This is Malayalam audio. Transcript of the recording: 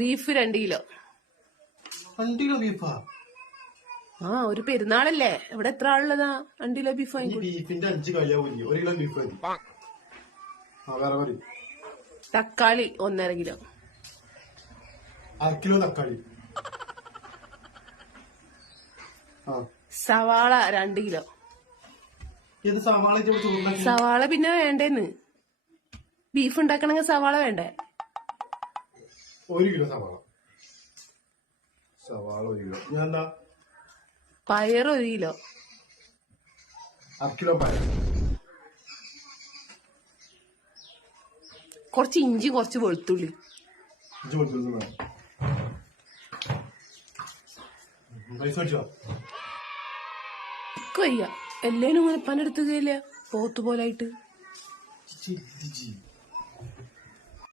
Beef 2 kilo. 2 കിലോ ബീഫാ? ആ, ഒരു പെരുന്നാളല്ലേ, ഇവിടെ എത്ര ആളുള്ളതാ? 2 കിലോ ബീഫ് ബീഫിന്റെ 5 കളിയാവില്ല, 1 കിലോ ബീഫ് മതി. വേറെ മതി. തക്കാളി 1.5 കിലോ. 1/2 കിലോ തക്കാളി. സവാള 2 കിലോ. സവാള പിന്നെ വേണ്ടേന്ന്, ബീഫ് ഉണ്ടാക്കണമെങ്കിൽ സവാള വേണ്ടേ? 1 കിലോ സവാള. സവാള 1 കിലോ. ഞാൻ എന്താ? പയർ 1 കിലോ. 1/2 കിലോ പയർ. കുറച്ച് ഇഞ്ചി, കുറച്ച് വെളുത്തുള്ളി. വയ്യ, എല്ലാരും ഇങ്ങനെ പനെടുത്തുകയില്ല, പോത്തുപോലായിട്ട്.